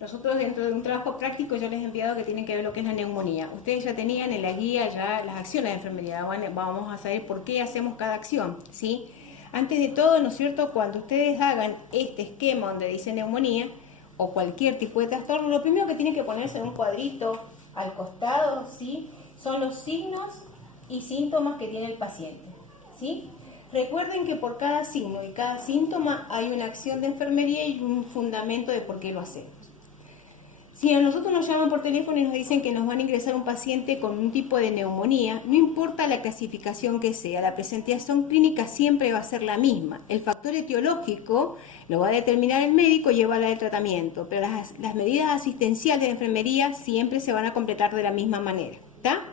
Nosotros dentro de un trabajo práctico yo les he enviado que tienen que ver lo que es la neumonía. Ustedes ya tenían en la guía ya las acciones de enfermería. Bueno, vamos a saber por qué hacemos cada acción, ¿sí? Antes de todo, ¿no es cierto? Cuando ustedes hagan este esquema donde dice neumonía o cualquier tipo de trastorno, lo primero que tienen que ponerse en un cuadrito al costado, ¿sí? Son los signos y síntomas que tiene el paciente, ¿sí? Recuerden que por cada signo y cada síntoma hay una acción de enfermería y un fundamento de por qué lo hacemos. Si a nosotros nos llaman por teléfono y nos dicen que nos van a ingresar un paciente con un tipo de neumonía, no importa la clasificación que sea, la presentación clínica siempre va a ser la misma. El factor etiológico lo va a determinar el médico y llevarla de tratamiento, pero las medidas asistenciales de enfermería siempre se van a completar de la misma manera, ¿está?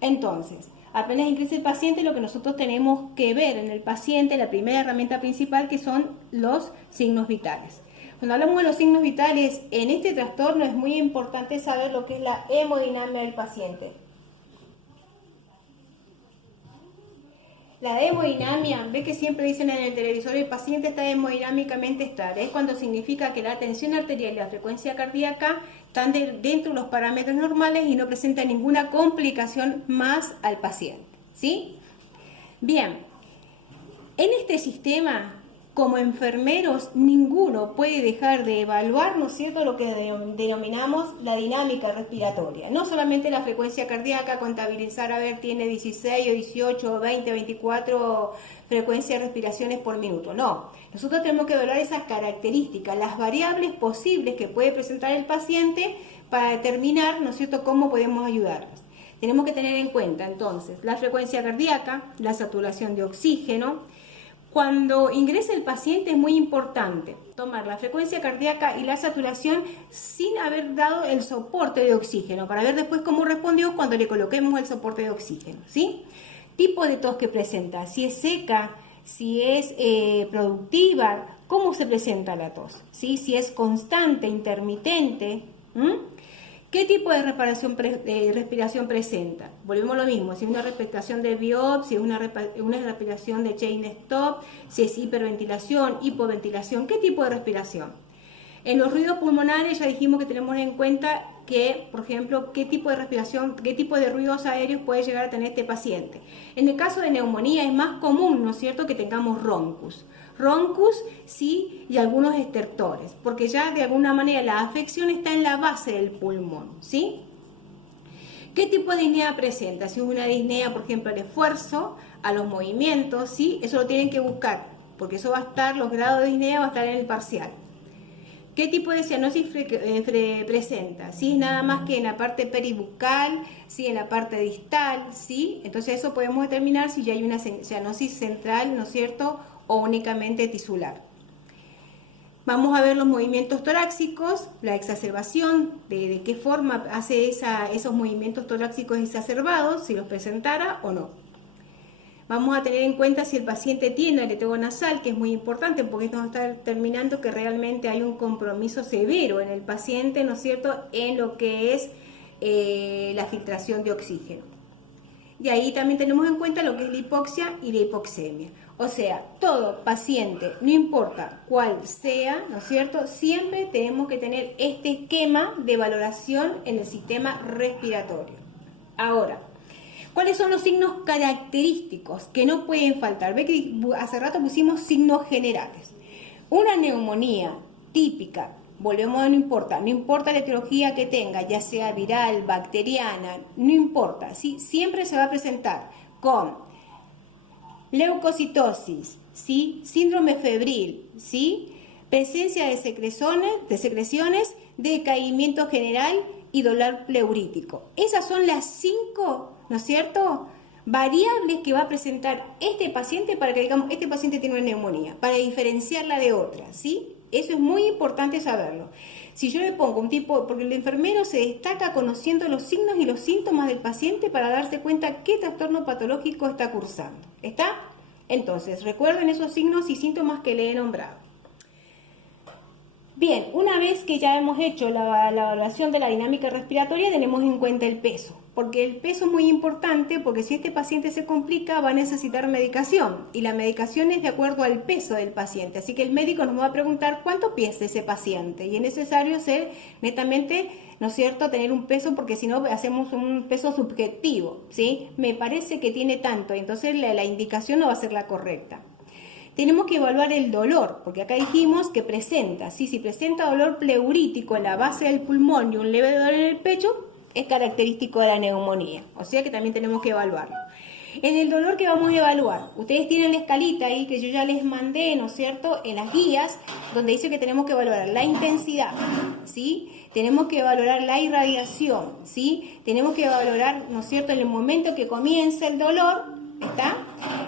Entonces, apenas ingresa el paciente, lo que nosotros tenemos que ver en el paciente, la primera herramienta principal, que son los signos vitales. Cuando hablamos de los signos vitales, en este trastorno es muy importante saber lo que es la hemodinamia del paciente. La hemodinamia, ve que siempre dicen en el televisor, el paciente está hemodinámicamente estable. Es cuando significa que la tensión arterial y la frecuencia cardíaca están dentro de los parámetros normales y no presenta ninguna complicación más al paciente, ¿sí? Bien, en este sistema, como enfermeros, ninguno puede dejar de evaluar, ¿no es cierto?, lo que denominamos la dinámica respiratoria. No solamente la frecuencia cardíaca, contabilizar, a ver, tiene 16 o 18 o 20, 24 frecuencias de respiraciones por minuto. No, nosotros tenemos que evaluar esas características, las variables posibles que puede presentar el paciente para determinar, ¿no es cierto?, cómo podemos ayudarlos. Tenemos que tener en cuenta, entonces, la frecuencia cardíaca, la saturación de oxígeno. Cuando ingresa el paciente es muy importante tomar la frecuencia cardíaca y la saturación sin haber dado el soporte de oxígeno, para ver después cómo respondió cuando le coloquemos el soporte de oxígeno, ¿sí? Tipo de tos que presenta, si es seca, si es productiva, cómo se presenta la tos, ¿sí? Si es constante, intermitente, ¿qué tipo de respiración presenta? Volvemos a lo mismo, si es una respiración de Biot, si es una respiración de chain stop, si es hiperventilación, hipoventilación, ¿qué tipo de respiración? En los ruidos pulmonares ya dijimos que tenemos en cuenta que, por ejemplo, qué tipo de respiración, qué tipo de ruidos aéreos puede llegar a tener este paciente. En el caso de neumonía es más común, ¿no es cierto?, que tengamos roncus. Roncus, sí, y algunos estertores, porque ya de alguna manera la afección está en la base del pulmón, ¿sí? ¿Qué tipo de disnea presenta? Si es una disnea, por ejemplo, al esfuerzo, a los movimientos, ¿sí? Eso lo tienen que buscar, porque eso va a estar, los grados de disnea va a estar en el parcial. ¿Qué tipo de cianosis presenta? ¿Sí? Nada más que en la parte peribucal, ¿sí? En la parte distal, ¿sí? Entonces eso podemos determinar si ya hay una cianosis central, ¿no es cierto?, o únicamente tisular. Vamos a ver los movimientos torácicos, la exacerbación, de qué forma hace esos movimientos torácicos exacerbados, si los presentara o no. Vamos a tener en cuenta si el paciente tiene aleteo nasal, que es muy importante porque esto nos está determinando que realmente hay un compromiso severo en el paciente, ¿no es cierto?, en lo que es la filtración de oxígeno. Y ahí también tenemos en cuenta lo que es la hipoxia y la hipoxemia. O sea, todo paciente, no importa cuál sea, ¿no es cierto?, siempre tenemos que tener este esquema de valoración en el sistema respiratorio. Ahora, ¿cuáles son los signos característicos que no pueden faltar? Ve que hace rato pusimos signos generales. Una neumonía típica, volvemos a no importa la etiología que tenga, ya sea viral, bacteriana, no importa, ¿sí? Siempre se va a presentar con leucocitosis, ¿sí? Síndrome febril, ¿sí? Presencia de secreciones, decaimiento general y dolor pleurítico. Esas son las 5, ¿no es cierto?, variables que va a presentar este paciente para que digamos, este paciente tiene una neumonía, para diferenciarla de otra, ¿sí? Eso es muy importante saberlo. Si yo le pongo un tipo, porque el enfermero se destaca conociendo los signos y los síntomas del paciente para darse cuenta qué trastorno patológico está cursando. ¿Está? Entonces, recuerden esos signos y síntomas que le he nombrado. Bien, una vez que ya hemos hecho la evaluación de la dinámica respiratoria, tenemos en cuenta el peso. Porque el peso es muy importante, porque si este paciente se complica va a necesitar medicación y la medicación es de acuerdo al peso del paciente, así que el médico nos va a preguntar cuánto pesa ese paciente y es necesario ser netamente, ¿no es cierto?, tener un peso, porque si no hacemos un peso subjetivo, ¿sí? Me parece que tiene tanto, entonces la indicación no va a ser la correcta. Tenemos que evaluar el dolor, porque acá dijimos que presenta, ¿sí? Si presenta dolor pleurítico en la base del pulmón y un leve dolor en el pecho, es característico de la neumonía, o sea que también tenemos que evaluarlo. En el dolor que vamos a evaluar, ustedes tienen la escalita ahí que yo ya les mandé, ¿no es cierto?, en las guías, donde dice que tenemos que evaluar la intensidad, ¿sí? Tenemos que valorar la irradiación, ¿sí? Tenemos que valorar, ¿no es cierto?, en el momento que comienza el dolor, ¿está?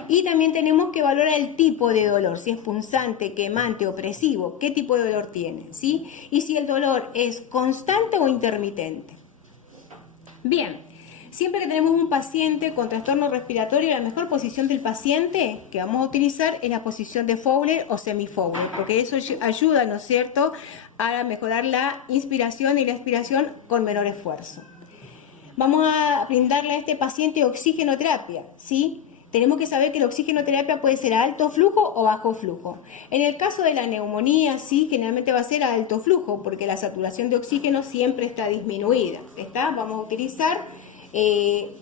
Y también tenemos que valorar el tipo de dolor, si es punzante, quemante, opresivo, qué tipo de dolor tiene, ¿sí? Y si el dolor es constante o intermitente. Bien, siempre que tenemos un paciente con trastorno respiratorio, la mejor posición del paciente que vamos a utilizar es la posición de Fowler o semi-Fowler, porque eso ayuda, ¿no es cierto?, a mejorar la inspiración y la expiración con menor esfuerzo. Vamos a brindarle a este paciente oxigenoterapia, ¿sí? Tenemos que saber que la oxigenoterapia puede ser a alto flujo o bajo flujo. En el caso de la neumonía, sí, generalmente va a ser a alto flujo, porque la saturación de oxígeno siempre está disminuida, ¿está? Vamos a utilizar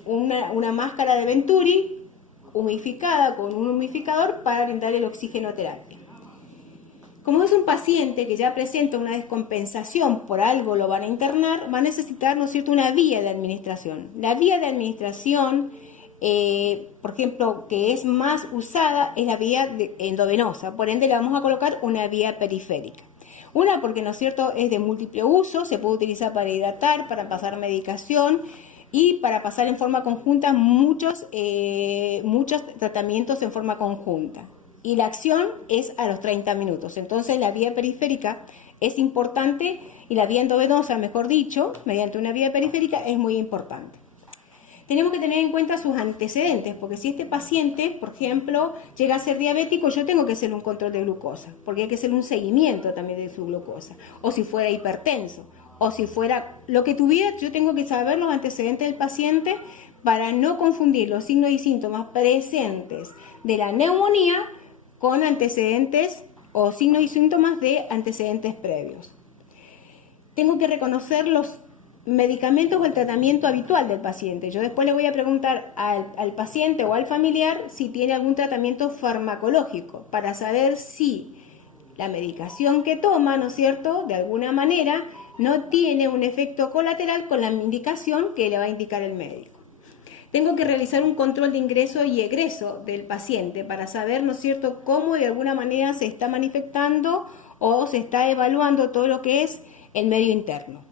una máscara de Venturi humidificada con un humidificador para brindar el oxigenoterapia. Como es un paciente que ya presenta una descompensación, por algo lo van a internar, va a necesitar, ¿no es cierto?, una vía de administración. La vía de administración, por ejemplo, que es más usada es la vía endovenosa, por ende le vamos a colocar una vía periférica. Una porque, ¿no es cierto?, es de múltiple uso, se puede utilizar para hidratar, para pasar medicación y para pasar en forma conjunta muchos tratamientos en forma conjunta. Y la acción es a los 30 minutos. Entonces la vía periférica es importante y la vía endovenosa, mejor dicho, mediante una vía periférica es muy importante. Tenemos que tener en cuenta sus antecedentes, porque si este paciente, por ejemplo, llega a ser diabético, yo tengo que hacer un control de glucosa, porque hay que hacer un seguimiento también de su glucosa. O si fuera hipertenso, o si fuera lo que tuviera, yo tengo que saber los antecedentes del paciente para no confundir los signos y síntomas presentes de la neumonía con antecedentes o signos y síntomas de antecedentes previos. Tengo que reconocer los medicamentos o el tratamiento habitual del paciente. Yo después le voy a preguntar al paciente o al familiar si tiene algún tratamiento farmacológico para saber si la medicación que toma, ¿no es cierto?, de alguna manera no tiene un efecto colateral con la indicación que le va a indicar el médico. Tengo que realizar un control de ingreso y egreso del paciente para saber, ¿no es cierto?, cómo de alguna manera se está manifestando o se está evaluando todo lo que es el medio interno.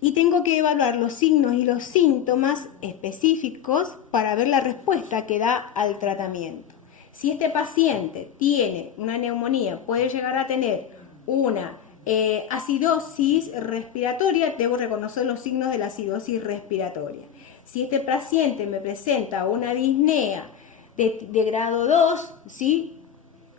Y tengo que evaluar los signos y los síntomas específicos para ver la respuesta que da al tratamiento. Si este paciente tiene una neumonía, puede llegar a tener una acidosis respiratoria, debo reconocer los signos de la acidosis respiratoria. Si este paciente me presenta una disnea de grado 2, ¿sí?,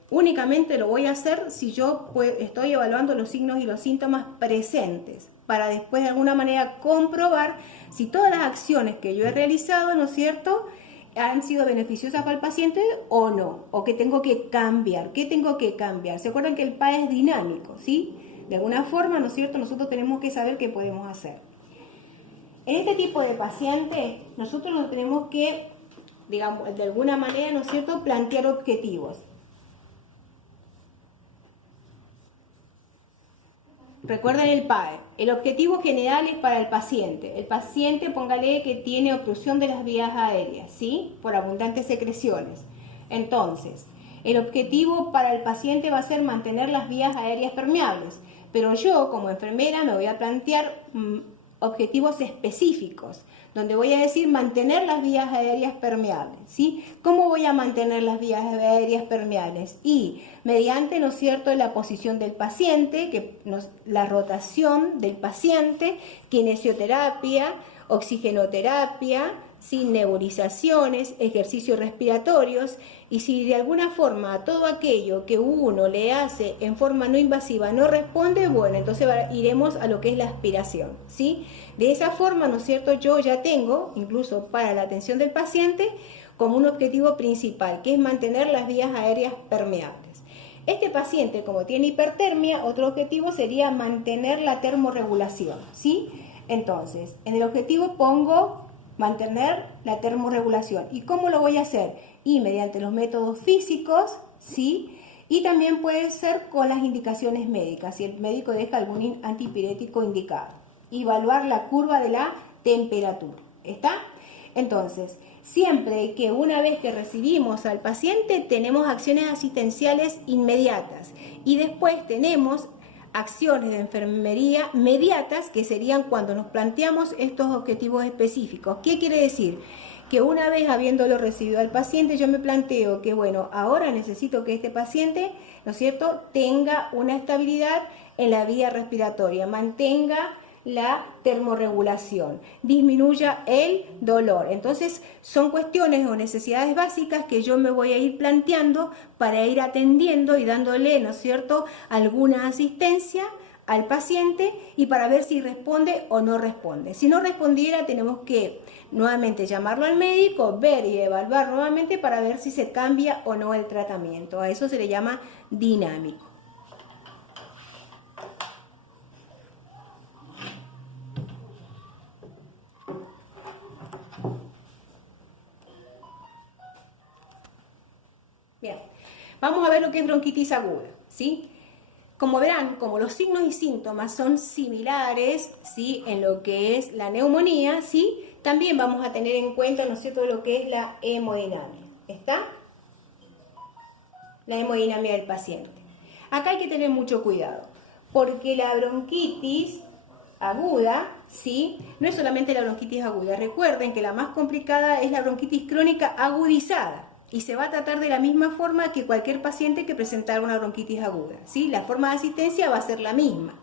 únicamente lo voy a hacer si yo estoy evaluando los signos y los síntomas presentes, para después de alguna manera comprobar si todas las acciones que yo he realizado, ¿no es cierto?, han sido beneficiosas para el paciente o no, o que tengo que cambiar. ¿Qué tengo que cambiar? ¿Se acuerdan que el PA es dinámico, sí? De alguna forma, ¿no es cierto?, nosotros tenemos que saber qué podemos hacer. En este tipo de pacientes, nosotros nos tenemos que, digamos, de alguna manera, ¿no es cierto?, plantear objetivos. Recuerden el PAE. El objetivo general es para el paciente. El paciente, póngale que tiene obstrucción de las vías aéreas, ¿sí?, por abundantes secreciones. Entonces, el objetivo para el paciente va a ser mantener las vías aéreas permeables. Pero yo, como enfermera, me voy a plantear objetivos específicos, donde voy a decir mantener las vías aéreas permeables, ¿sí? ¿Cómo voy a mantener las vías aéreas permeables? Y mediante, ¿no es cierto?, la posición del paciente, la rotación del paciente, kinesioterapia, oxigenoterapia, sin nebulizaciones, ejercicios respiratorios, y si de alguna forma a todo aquello que uno le hace en forma no invasiva no responde, bueno, entonces iremos a lo que es la aspiración, ¿sí? De esa forma, ¿no es cierto?, yo ya tengo, incluso para la atención del paciente, como un objetivo principal, que es mantener las vías aéreas permeables. Este paciente, como tiene hipertermia, otro objetivo sería mantener la termorregulación, ¿sí? Entonces, en el objetivo pongo mantener la termorregulación. ¿Y cómo lo voy a hacer? Y mediante los métodos físicos, ¿sí? Y también puede ser con las indicaciones médicas, si el médico deja algún antipirético indicado. Evaluar la curva de la temperatura, ¿está? Entonces, siempre que una vez que recibimos al paciente tenemos acciones asistenciales inmediatas y después tenemos acciones de enfermería mediatas, que serían cuando nos planteamos estos objetivos específicos. ¿Qué quiere decir? Que una vez habiéndolo recibido al paciente, yo me planteo que, bueno, ahora necesito que este paciente, ¿no es cierto?, tenga una estabilidad en la vía respiratoria, mantenga la termorregulación, disminuya el dolor. Entonces son cuestiones o necesidades básicas que yo me voy a ir planteando para ir atendiendo y dándole, ¿no es cierto?, alguna asistencia al paciente y para ver si responde o no responde. Si no respondiera, tenemos que nuevamente llamarlo al médico, ver y evaluar nuevamente para ver si se cambia o no el tratamiento. A eso se le llama dinámico. Bien, vamos a ver lo que es bronquitis aguda, ¿sí? Como verán, como los signos y síntomas son similares, ¿sí?, en lo que es la neumonía, ¿sí?, también vamos a tener en cuenta, ¿no es cierto?, lo que es la hemodinamia. ¿Está? La hemodinamia del paciente. Acá hay que tener mucho cuidado, porque la bronquitis aguda, ¿sí?, no es solamente la bronquitis aguda. Recuerden que la más complicada es la bronquitis crónica agudizada. Y se va a tratar de la misma forma que cualquier paciente que presentara una bronquitis aguda, ¿sí? La forma de asistencia va a ser la misma.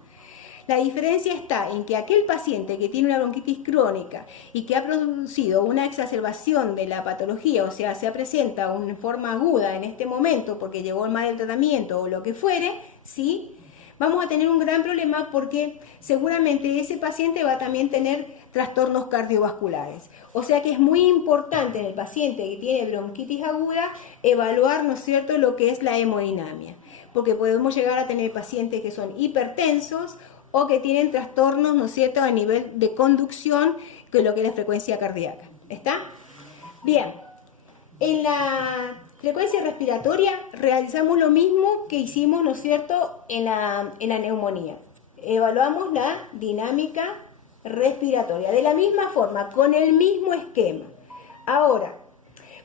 La diferencia está en que aquel paciente que tiene una bronquitis crónica y que ha producido una exacerbación de la patología, o sea, se presenta una forma aguda en este momento porque llegó mal el tratamiento o lo que fuere, ¿sí?, vamos a tener un gran problema porque seguramente ese paciente va a también tener trastornos cardiovasculares. O sea que es muy importante en el paciente que tiene bronquitis aguda evaluar, ¿no es cierto?, lo que es la hemodinamia. Porque podemos llegar a tener pacientes que son hipertensos o que tienen trastornos, ¿no es cierto?, a nivel de conducción, que es lo que es la frecuencia cardíaca. ¿Está? Bien. En la frecuencia respiratoria realizamos lo mismo que hicimos, ¿no es cierto?, en la neumonía. Evaluamos la dinámica respiratoria, de la misma forma, con el mismo esquema. Ahora,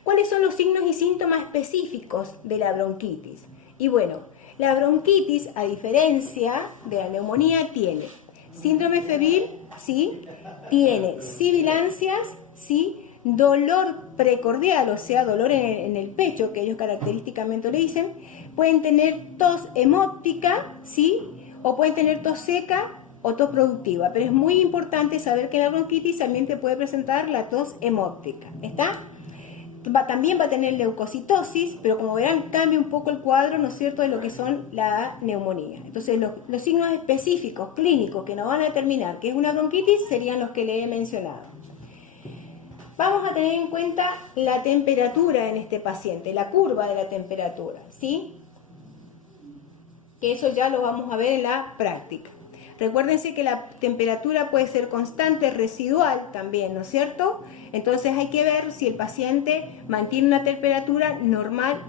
¿cuáles son los signos y síntomas específicos de la bronquitis? Y bueno, la bronquitis, a diferencia de la neumonía, tiene síndrome febril, ¿sí?, tiene sibilancias, ¿sí?, dolor precordial, o sea, dolor en el pecho, que ellos característicamente le dicen, pueden tener tos hemóptica, ¿sí?, o pueden tener tos seca o tos productiva, pero es muy importante saber que la bronquitis también te puede presentar la tos hemóptica, ¿está? También va a tener leucocitosis, pero como verán cambia un poco el cuadro, ¿no es cierto?, de lo que son la neumonía. Entonces los signos específicos, clínicos, que nos van a determinar que es una bronquitis serían los que le he mencionado. Vamos a tener en cuenta la temperatura en este paciente, la curva de la temperatura, ¿sí?, que eso ya lo vamos a ver en la práctica. Recuérdense que la temperatura puede ser constante, residual también, ¿no es cierto? Entonces hay que ver si el paciente mantiene una temperatura normal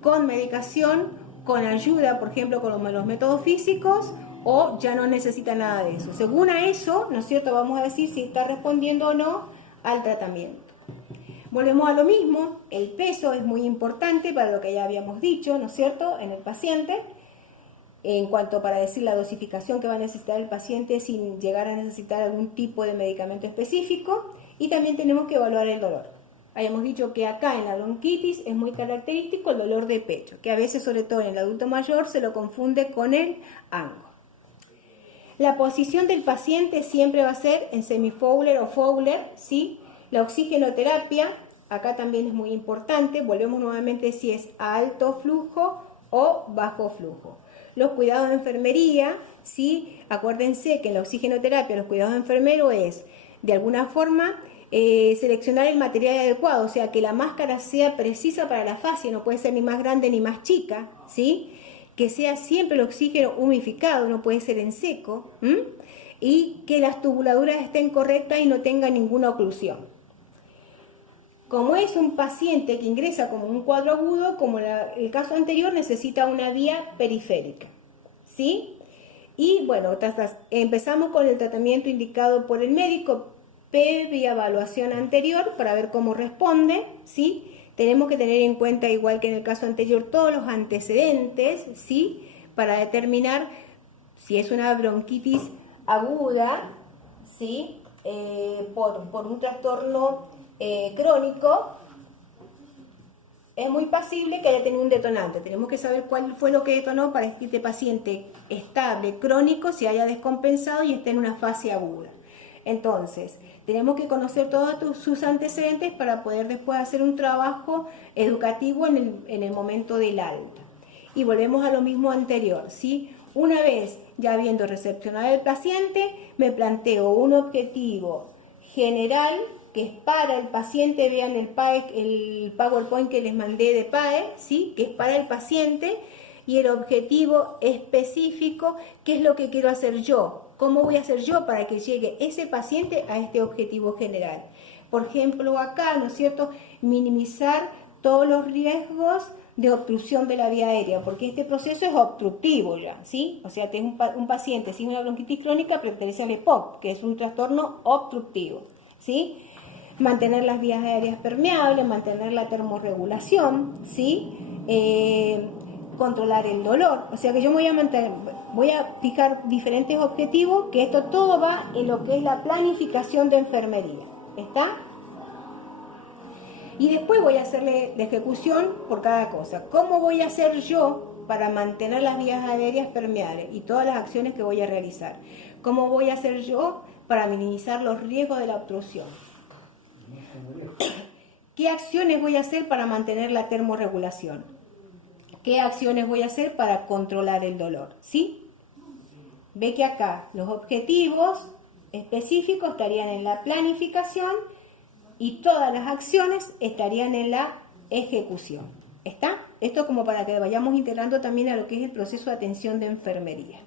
con medicación, con ayuda, por ejemplo, con los métodos físicos, o ya no necesita nada de eso. Según a eso, ¿no es cierto?, vamos a decir si está respondiendo o no al tratamiento. Volvemos a lo mismo, el peso es muy importante para lo que ya habíamos dicho, ¿no es cierto?, en el paciente. En cuanto para decir la dosificación que va a necesitar el paciente sin llegar a necesitar algún tipo de medicamento específico, y también tenemos que evaluar el dolor. Habíamos dicho que acá en la bronquitis es muy característico el dolor de pecho, que a veces, sobre todo en el adulto mayor, se lo confunde con el ango. La posición del paciente siempre va a ser en semi-Fowler o Fowler, ¿sí?, La oxigenoterapia, acá también es muy importante, volvemos nuevamente si es a alto flujo o bajo flujo. Los cuidados de enfermería, ¿sí? Acuérdense que en la oxigenoterapia los cuidados de enfermero es, de alguna forma, seleccionar el material adecuado, o sea, que la máscara sea precisa para la fascia, no puede ser ni más grande ni más chica, ¿sí? Que sea siempre el oxígeno humidificado, no puede ser en seco, y que las tubuladuras estén correctas y no tengan ninguna oclusión. Como es un paciente que ingresa como un cuadro agudo, como el caso anterior, necesita una vía periférica, ¿sí? Y bueno, empezamos con el tratamiento indicado por el médico, previa evaluación anterior para ver cómo responde, ¿sí? Tenemos que tener en cuenta, igual que en el caso anterior, todos los antecedentes, ¿sí? Para determinar si es una bronquitis aguda, ¿sí? Por un trastorno crónico, es muy posible que haya tenido un detonante. Tenemos que saber cuál fue lo que detonó para que este paciente estable, crónico, se haya descompensado y esté en una fase aguda. Entonces, tenemos que conocer todos sus antecedentes para poder después hacer un trabajo educativo en el momento del alta. Y volvemos a lo mismo anterior, ¿sí? Una vez ya habiendo recepcionado el paciente, me planteo un objetivo general que es para el paciente. Vean el PowerPoint que les mandé de PAE, ¿sí? Que es para el paciente, y el objetivo específico, ¿qué es lo que quiero hacer yo? ¿Cómo voy a hacer yo para que llegue ese paciente a este objetivo general? Por ejemplo, acá, ¿no es cierto?, minimizar todos los riesgos de obstrucción de la vía aérea, porque este proceso es obstructivo ya, ¿sí? O sea, tengo un paciente sin una bronquitis crónica pertenece al EPOC, que es un trastorno obstructivo, ¿sí? Mantener las vías aéreas permeables, mantener la termorregulación, ¿sí? Controlar el dolor. O sea que yo voy a fijar diferentes objetivos, que esto todo va en lo que es la planificación de enfermería. ¿Está? Y después voy a hacerle la ejecución por cada cosa. ¿Cómo voy a hacer yo para mantener las vías aéreas permeables y todas las acciones que voy a realizar? ¿Cómo voy a hacer yo para minimizar los riesgos de la obstrucción? ¿Qué acciones voy a hacer para mantener la termorregulación? ¿Qué acciones voy a hacer para controlar el dolor? ¿Sí? Ve que acá los objetivos específicos estarían en la planificación y todas las acciones estarían en la ejecución. ¿Está? Esto como para que vayamos integrando también a lo que es el proceso de atención de enfermería.